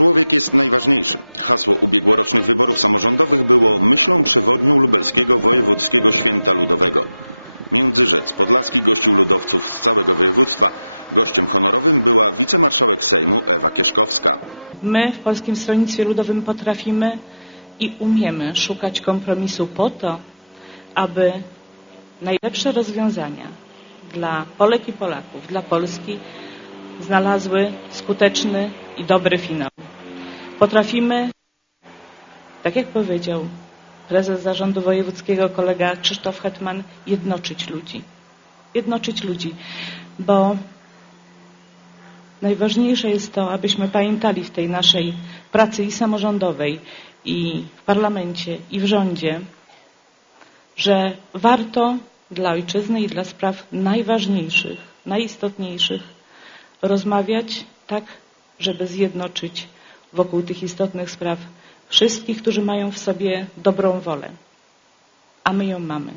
Człowiek jest najważniejszy. Hasło ubiegłorocznych wyborów samorządowych było myślą przewodnią lubelskiego wojewódzkiego święta ludowego. Międzyrzec Podlaski gościł ludowców z całego województwa. Gościem honorowym była wicemarszałek Sejmu Ewa Kieszkowska. My w Polskim Stronnictwie Ludowym potrafimy i umiemy szukać kompromisu po to, aby najlepsze rozwiązania dla Polek i Polaków, dla Polski znalazły skuteczny i dobry finał. Potrafimy, tak jak powiedział prezes zarządu wojewódzkiego kolega Krzysztof Hetman, jednoczyć ludzi. Jednoczyć ludzi, bo Najważniejsze jest to, abyśmy pamiętali w tej naszej pracy i samorządowej, i w parlamencie, i w rządzie, że warto dla ojczyzny i dla spraw najważniejszych, najistotniejszych rozmawiać tak, żeby zjednoczyć wokół tych istotnych spraw wszystkich, którzy mają w sobie dobrą wolę. A my ją mamy.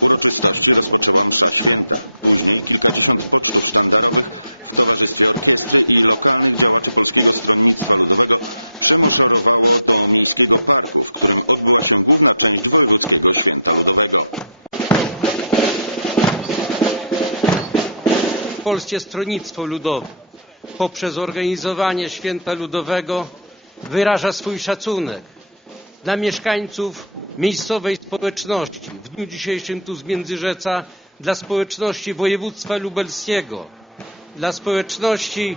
Uroczystości rozpoczęła msza święta. Później kilkadziesiąt pocztów sztandarowych w towarzystwie orkiestry i lokalnych działaczy Polskiego Stronnictwa Ludowego przemoszerowało do miejskiego parku, w którym odbyła się główna część wojewódzkiego święta ludowego. Polskie Stronnictwo Ludowe poprzez organizowanie Święta Ludowego wyraża swój szacunek dla mieszkańców miejscowej społeczności. W dniu dzisiejszym tu z Międzyrzeca dla społeczności województwa lubelskiego, dla społeczności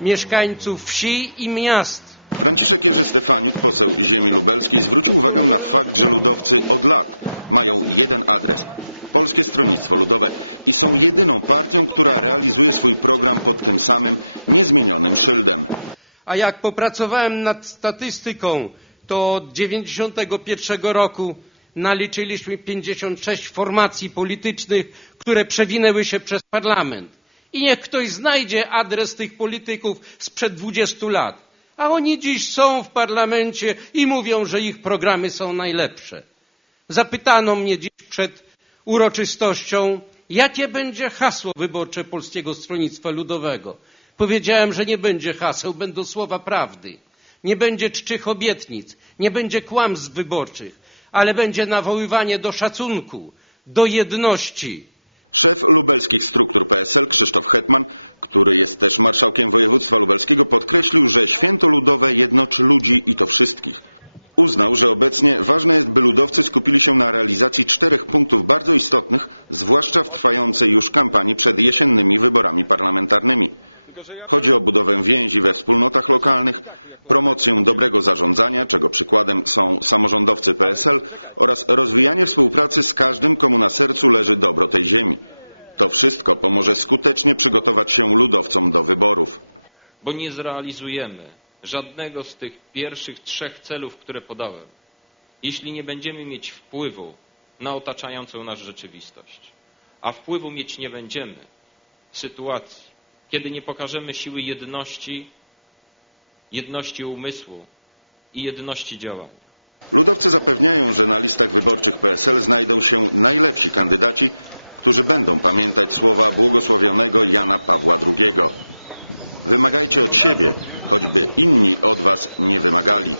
mieszkańców wsi i miast. Franciszek Jerzy Stefaniuk, poseł ziemi lubelskiej, zwrócił uwagę na fakt, że ludowcy od lat mają jeden adres. Polskie Stronnictwo Ludowe i są jedyną partią, która realizuje swój program pod tym samym niezmienionym szyldem. A jak popracowałem nad statystyką, to od 91 roku naliczyliśmy 56 formacji politycznych, które przewinęły się przez parlament. I niech ktoś znajdzie adres tych polityków sprzed 20 lat. A oni dziś są w parlamencie i mówią, że ich programy są najlepsze. Zapytano mnie dziś przed uroczystością, jakie będzie hasło wyborcze Polskiego Stronnictwa Ludowego. Powiedziałem, że nie będzie haseł, będą słowa prawdy. Nie będzie czczych obietnic, nie będzie kłamstw wyborczych, ale będzie nawoływanie do szacunku, do jedności. Szef lubelskich struktur PSL Krzysztof Hetman, który jest też marszałkiem województwa lubelskiego, podkreślił, że święto ludowe jednoczy ludzi i to wszystkich. Uznał, że obecnie ważne jest, by ludowcy skupili się na realizacji czterech punktów bardzo istotnych, zwłaszcza w trwającej już kampanii przed jesiennymi wyborami parlamentarnymi. Chodzi o budowę więzi we wspólnotach lokalnych, promocję dobrego zarządzania, czego przykładem są samorządowcy PSL oraz rozwijanie współpracy z każdym, komu na sercu leży dobro tej ziemi. To wszystko pomoże skutecznie przygotować się ludowcom do wyborów. bo nie zrealizujemy żadnego z tych pierwszych trzech celów, które podałem, jeśli nie będziemy mieć wpływu na otaczającą nas rzeczywistość. A wpływu mieć nie będziemy w sytuacji, kiedy nie pokażemy siły jedności, jedności umysłu i jedności działania. Ludowcy zapewniają, że na listach wyborczych PSL znajdą się najlepsi kandydaci, którzy będą pamiętać słowa błogosławionego Jana Pawła II. Wymagajcie od siebie, choćby inni od was nie wymagali.